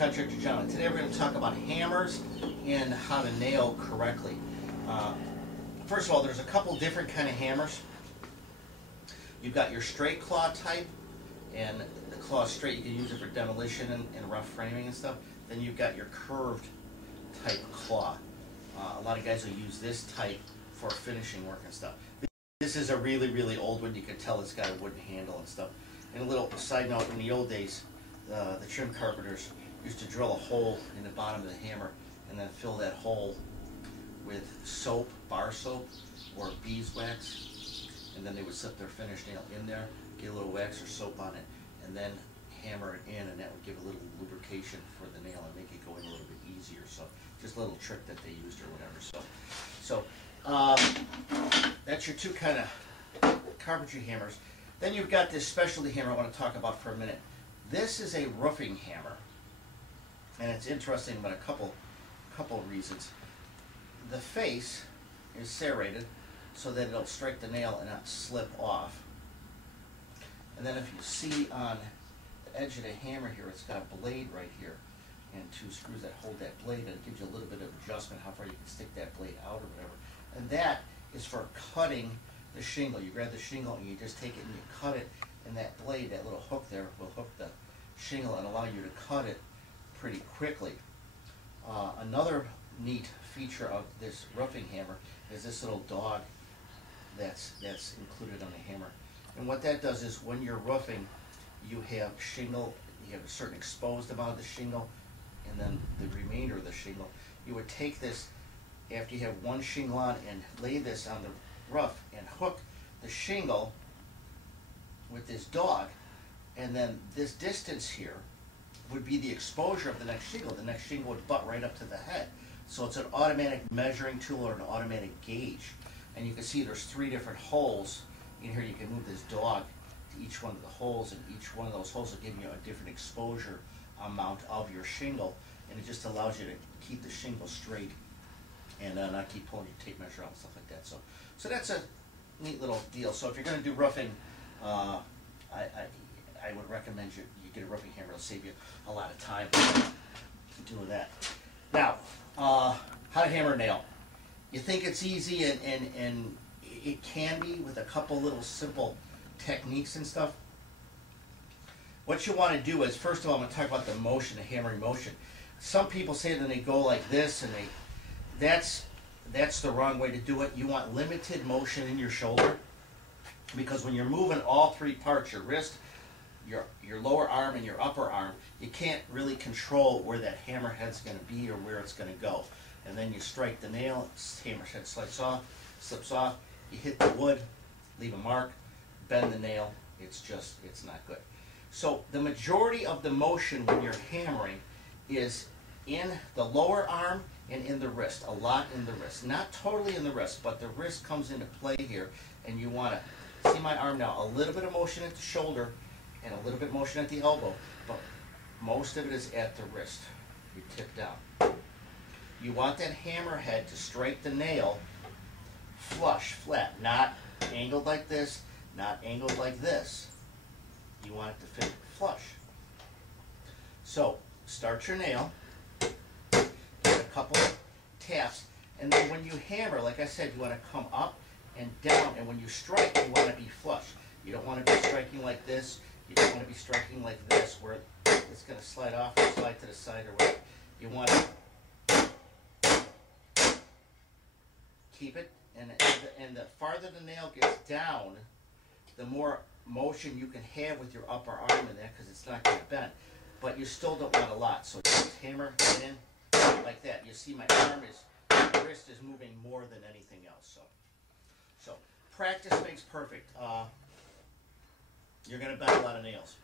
Contractor John. Today we're going to talk about hammers and how to nail correctly. First of all, there's a couple different kind of hammers. You've got your straight claw type, and the claw is straight. You can use it for demolition and rough framing and stuff. Then you've got your curved type claw. A lot of guys will use this type for finishing work and stuff. This is a really, really old one. You can tell it's got a wooden handle and stuff. And a little side note, in the old days, the trim carpenters used to drill a hole in the bottom of the hammer and then fill that hole with soap, bar soap, or beeswax, and then they would set their finished nail in there, get a little wax or soap on it, and then hammer it in, and that would give a little lubrication for the nail and make it go in a little bit easier. So just a little trick that they used or whatever. So that's your two kind of carpentry hammers. Then you've got this specialty hammer I want to talk about for a minute. This is a roofing hammer, and it's interesting about a couple of reasons. The face is serrated so that it'll strike the nail and not slip off. And then if you see on the edge of the hammer here, it's got a blade right here and two screws that hold that blade, and it gives you a little bit of adjustment how far you can stick that blade out or whatever. And that is for cutting the shingle. You grab the shingle and you just take it and you cut it, and that blade, that little hook there, will hook the shingle and allow you to cut it pretty quickly. Another neat feature of this roofing hammer is this little dog that's included on the hammer. And what that does is when you're roofing, you have shingle, you have a certain exposed amount of the shingle, and then the remainder of the shingle. You would take this after you have one shingle on and lay this on the roof and hook the shingle with this dog, and then this distance here would be the exposure of the next shingle. The next shingle would butt right up to the head. So it's an automatic measuring tool or an automatic gauge. And you can see there's three different holes. In here you can move this dog to each one of the holes, and each one of those holes will give you a different exposure amount of your shingle, and it just allows you to keep the shingle straight and not keep pulling your tape measure out and stuff like that. So that's a neat little deal. So if you're going to do roofing, I would recommend you get a roofing hammer. It'll save you a lot of time doing that. Now, how to hammer a nail. You think it's easy, and it can be with a couple little simple techniques and stuff. What you want to do is, first of all, I'm going to talk about the motion, the hammering motion. Some people say that they go like this, and that's the wrong way to do it. You want limited motion in your shoulder, because when you're moving all three parts, your wrist, your lower arm, and your upper arm, you can't really control where that hammerhead's going to be or where it's going to go. And then you strike the nail, hammerhead slips off, you hit the wood, leave a mark, bend the nail, it's not good. So the majority of the motion when you're hammering is in the lower arm and in the wrist, a lot in the wrist. Not totally in the wrist, but the wrist comes into play here, and you want to, see my arm now, a little bit of motion at the shoulder and a little bit of motion at the elbow, but most of it is at the wrist. You tip down. You want that hammerhead to strike the nail flush, flat, not angled like this, not angled like this. You want it to fit flush. So start your nail, get a couple of taps, and then when you hammer, like I said, you want to come up and down, and when you strike, you want to be flush. You don't want to be striking like this. You don't want to be striking like this, where it's going to slide off or slide to the side or whatever. You want to keep it, and the farther the nail gets down, the more motion you can have with your upper arm in there, because it's not going to bend. But you still don't want a lot, so just hammer it in like that. You see my wrist is moving more than anything else. So practice makes perfect. You're going to bend a lot of nails,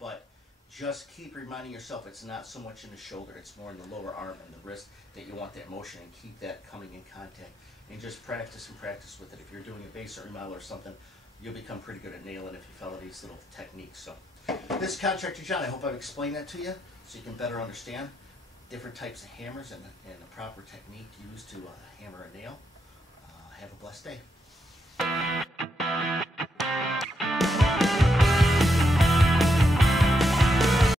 but just keep reminding yourself it's not so much in the shoulder, it's more in the lower arm and the wrist that you want that motion, and keep that coming in contact. And just practice and practice with it. If you're doing a base or remodel or something, you'll become pretty good at nailing if you follow these little techniques. So this is Contractor John. I hope I've explained that to you so you can better understand different types of hammers and the proper technique used to hammer a nail. Have a blessed day.